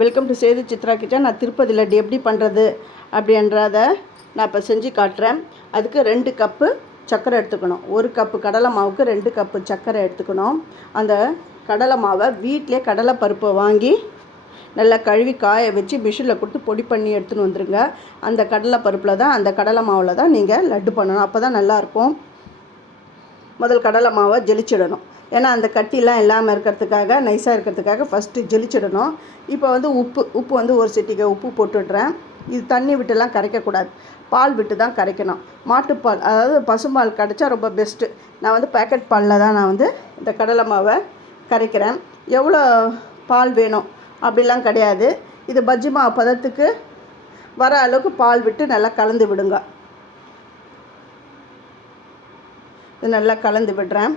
Welcome to Sethu Chitra kitchen. நான் திருப்பதி லட்டு எப்படி பண்ணுறது அப்படின்றத நான் இப்போ செஞ்சு காட்டுறேன். அதுக்கு 2 கப்பு சர்க்கரை எடுத்துக்கணும். 1 கப்பு கடலை மாவுக்கு 2 கப்பு சர்க்கரை எடுத்துக்கணும். அந்த கடலை மாவை வீட்டிலே கடலை பருப்பை வாங்கி நல்லா கழுவி காய வச்சு மிஷினில் கொடுத்து பொடி பண்ணி எடுத்துன்னு வந்துடுங்க. அந்த கடலை பருப்பில் தான், அந்த கடலை மாவில் தான் நீங்கள் லட்டு பண்ணணும். அப்போ தான் நல்லாயிருக்கும். முதல் கடலை மாவை ஜெலிச்சிடணும். ஏன்னா அந்த கட்டிலாம் இல்லாமல் இருக்கிறதுக்காக, நைஸாக இருக்கிறதுக்காக ஃபஸ்ட்டு ஜெலிச்சிடணும். இப்போ வந்து உப்பு வந்து ஒரு சிட்டிகை உப்பு போட்டுடுறேன். இது தண்ணி விட்டுலாம் கரைக்கக்கூடாது, பால் விட்டு தான் கரைக்கணும். மாட்டுப்பால், அதாவது பசும்பால் கிடைச்சா ரொம்ப பெஸ்ட்டு. நான் வந்து பேக்கெட் பாலில் தான் நான் வந்து இந்த கடலை மாவை கரைக்கிறேன். எவ்வளோ பால் வேணும் அப்படிலாம் கிடையாது. இது பஜ்ஜி மாவு பதத்துக்கு வர அளவுக்கு பால் விட்டு நல்லா கலந்து விடுங்க. இது நல்லா கலந்து விடுறேன்.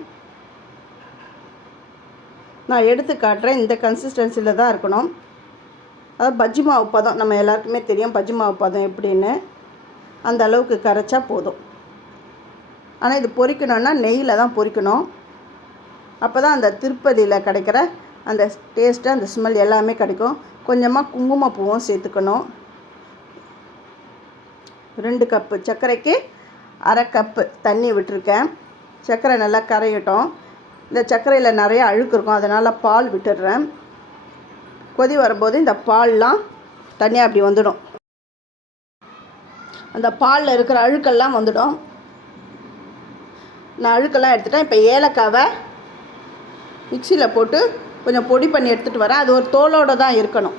நான் எடுத்து காட்டுறேன். இந்த கன்சிஸ்டன்சியில் தான் இருக்கணும். அதாவது பஜ்ஜி மாவு பதம், நம்ம எல்லாருக்குமே தெரியும் பஜ்ஜி மாவு பதம் எப்படின்னு. அந்த அளவுக்கு கரைச்சா போதும். ஆனால் இது பொரிக்கணுன்னா நெய்யில் தான் பொரிக்கணும். அப்போ தான் அந்த திருப்பதியில் கிடைக்கிற அந்த டேஸ்ட்டு, அந்த ஸ்மெல் எல்லாமே கிடைக்கும். கொஞ்சமாக குங்குமப்பூவும் சேர்த்துக்கணும். 2 கப்பு சர்க்கரைக்கு 1/2 கப்பு தண்ணி விட்டுருக்கேன். சர்க்கரை நல்லா கரையட்டும். இந்த சர்க்கரையில் நிறைய அழுக்கு இருக்கும், அதனால் பால் விட்டுடுறேன். கொதி வரும்போது இந்த பால்லாம் தனியாக அப்படி வந்துடும். அந்த பாலில் இருக்கிற அழுக்கெல்லாம் வந்துடும். நான் அழுக்கெல்லாம் எடுத்துட்டேன். இப்போ ஏலக்காவை மிக்சியில் போட்டு கொஞ்சம் பொடி பண்ணி எடுத்துகிட்டு வரேன். அது ஒரு தோலோடு தான் இருக்கணும்.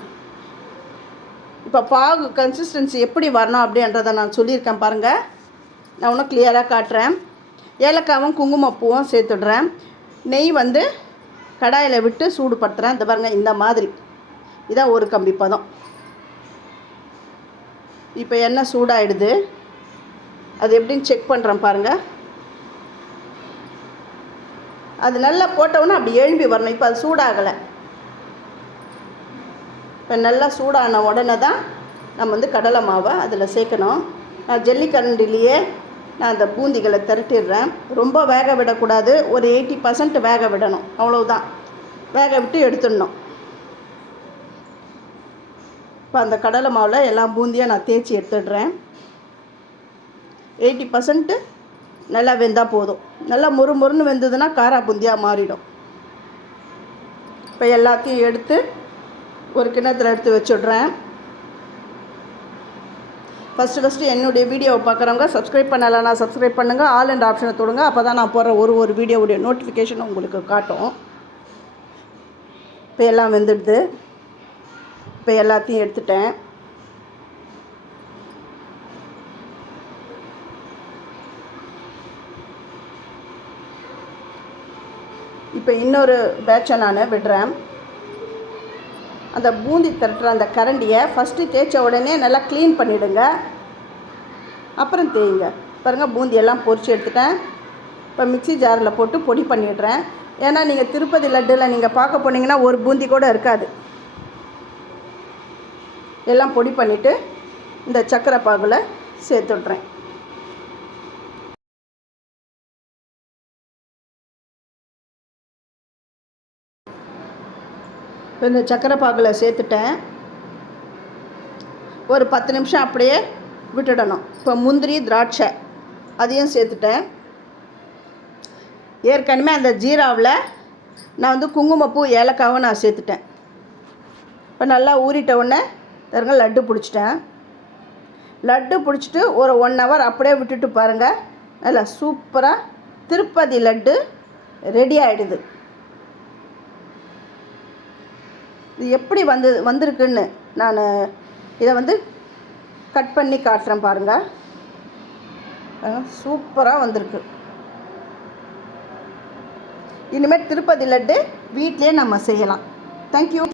இப்போ பாகு கன்சிஸ்டன்சி எப்படி வரணும் அப்படின்றத நான் சொல்லியிருக்கேன் பாருங்கள். நான் இன்னும் கிளியராக காட்டுறேன். ஏலக்காவும் குங்குமப்பூவும் சேர்த்துடுறேன். நெய் வந்து கடாயில் விட்டு சூடுபடுத்துகிறேன். இந்த பாருங்கள், இந்த மாதிரி. இதான் ஒரு கம்பி பதம். இப்போ எண்ணெய் சூடாகிடுது. அது எப்படின்னு செக் பண்ணுறேன் பாருங்கள். அது நல்லா போட்டவுடனே அப்படி எழும்பி வரணும். இப்போ அது சூடாகலை. இப்போ நல்லா சூடான உடனே தான் நம்ம வந்து கடலை மாவை அதில் சேர்க்கணும். நான் ஜல்லிக்கரண்டிலேயே நான் அந்த பூந்திகளை திரட்டிடுறேன். ரொம்ப வேக விடக்கூடாது, ஒரு 80% வேக விடணும், அவ்வளவுதான். வேக விட்டு எடுத்துடணும். இப்போ அந்த கடலை மாவில் எல்லாம் பூந்தியாக நான் தேய்ச்சி எடுத்துடுறேன். 80% நல்லா வெந்தால் போதும். நல்லா முறுமுறுன்னு வெந்ததுன்னா காரா பூந்தியாக மாறிடும். இப்போ எல்லாத்தையும் எடுத்து ஒரு கிண்ணத்தில் எடுத்து வச்சுடுறேன். ஃபஸ்ட்டு என்னுடைய வீடியோவை பார்க்குறவங்க சப்ஸ்கிரைப் பண்ணலைன்னா சப்ஸ்கிரைப் பண்ணுங்கள். ஆல் என்ற ஆப்ஷனை தொடுங்க. அப்போ தான் நான் போடுற ஒரு வீடியோவுடைய நோட்டிஃபிகேஷன் உங்களுக்கு காட்டும். இப்போ எல்லாம் வெந்துடுது. இப்போ எல்லாத்தையும் எடுத்துட்டேன். இப்போ இன்னொரு பேட்சை நான் விடுறேன். அந்த பூந்தி திரட்டுற அந்த கரண்டியை ஃபஸ்ட்டு தேய்ச்ச உடனே நல்லா க்ளீன் பண்ணிவிடுங்க. அப்புறம் தேய்ங்க. பாருங்கள், பூந்தியெல்லாம் பொரித்து எடுத்துட்டேன். இப்போ மிக்ஸி ஜாரில் போட்டு பொடி பண்ணிடுறேன். ஏன்னா நீங்கள் திருப்பதி லட்டில் நீங்கள் பார்க்க போனீங்கன்னா ஒரு பூந்தி கூட இருக்காது. எல்லாம் பொடி பண்ணிவிட்டு இந்த சர்க்கரை பாகில் சேர்த்துட்றேன். இப்போ இந்த சர்க்கரை பாகில் சேர்த்துட்டேன். ஒரு 10 நிமிஷம் அப்படியே விட்டுடணும். இப்போ முந்திரி, திராட்சை அதையும் சேர்த்துட்டேன். ஏற்கனவே அந்த ஜீராவில் நான் வந்து குங்குமப்பூ, ஏலக்காவும் நான் சேர்த்துட்டேன். இப்போ நல்லா ஊறிட்ட உடனே பாருங்க, லட்டு பிடிச்சிட்டேன். லட்டு பிடிச்சிட்டு ஒரு 1 ஹவர் அப்படியே விட்டுட்டு பாருங்கள், நல்லா சூப்பராக திருப்பதி லட்டு ரெடி ஆகிடுது. இது எப்படி வந்திருக்குன்னு நான் இதை வந்து கட் பண்ணி காட்டுறேன் பாருங்கள். சூப்பராக வந்திருக்கு. இனிமேல் திருப்பதி லட்டு வீட்டிலே நம்ம செய்யலாம். தேங்க்யூ.